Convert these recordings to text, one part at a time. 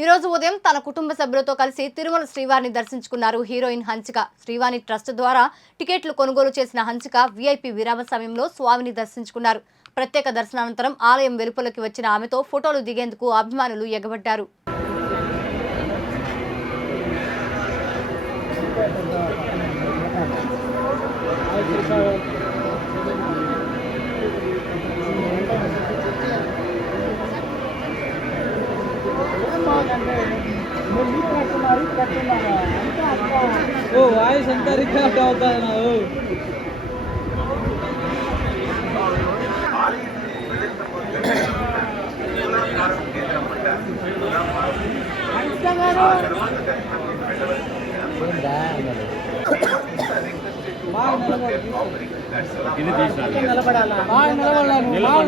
ఈరోజు ఉదయం తన కుటుంబ సభ్యులతో కలిసి తిరుమల శ్రీవారిని దర్శించుకున్నారు హీరోయిన్ హన్సిక. శ్రీవాణి ట్రస్ట్ ద్వారా టికెట్లు కొనుగోలు చేసిన హన్సిక వీఐపీ విరామ సమయంలో స్వామిని దర్శించుకున్నారు. ప్రత్యేక దర్శనానంతరం ఆలయం వెలుపలకి వచ్చిన ఆమెతో ఫోటోలు దిగేందుకు అభిమానులు ఎగబడ్డారు. ఓ వాయిస్ అంతా రికార్డ్ అవుతుంది నా ఓ. బాగా నిలబడు. బాగా నిలబడాలి. బాగా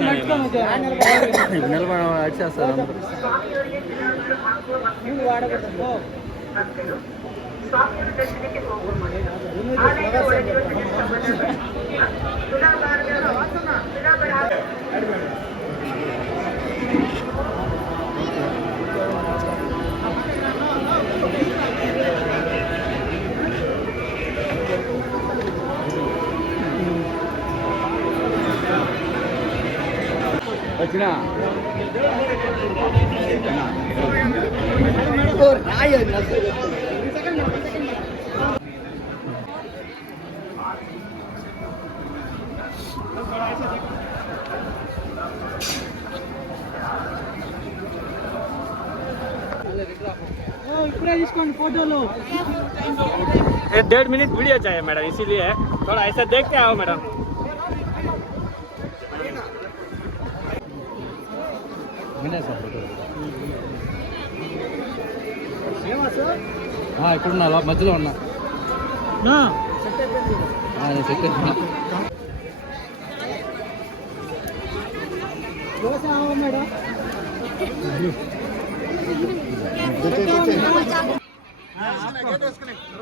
వచ్చినా ఓ, ఇప్పుడే తీసుకోండి ఫోటోలు ये डेढ़ मिनट वीडियो चाहिए मैडम इसीलिए थोड़ा ऐसा देख के आओ मैडम ఇక్కడ ఉన్నా లో- మధ్యలో ఉన్నా. సెట్ అయిపోయినా. మేడం.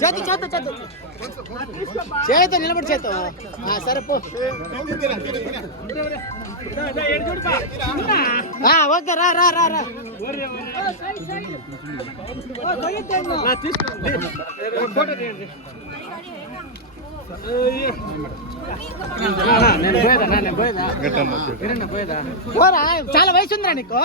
చేతి చేత చేత. చేత నిలబడి చేత. సరే పో. ఆ, ఓకే రా రా రా రా. నేను పోయేదా నేను పోయేదా? పోరా చాలా వయసు ఉందిరా నీకు.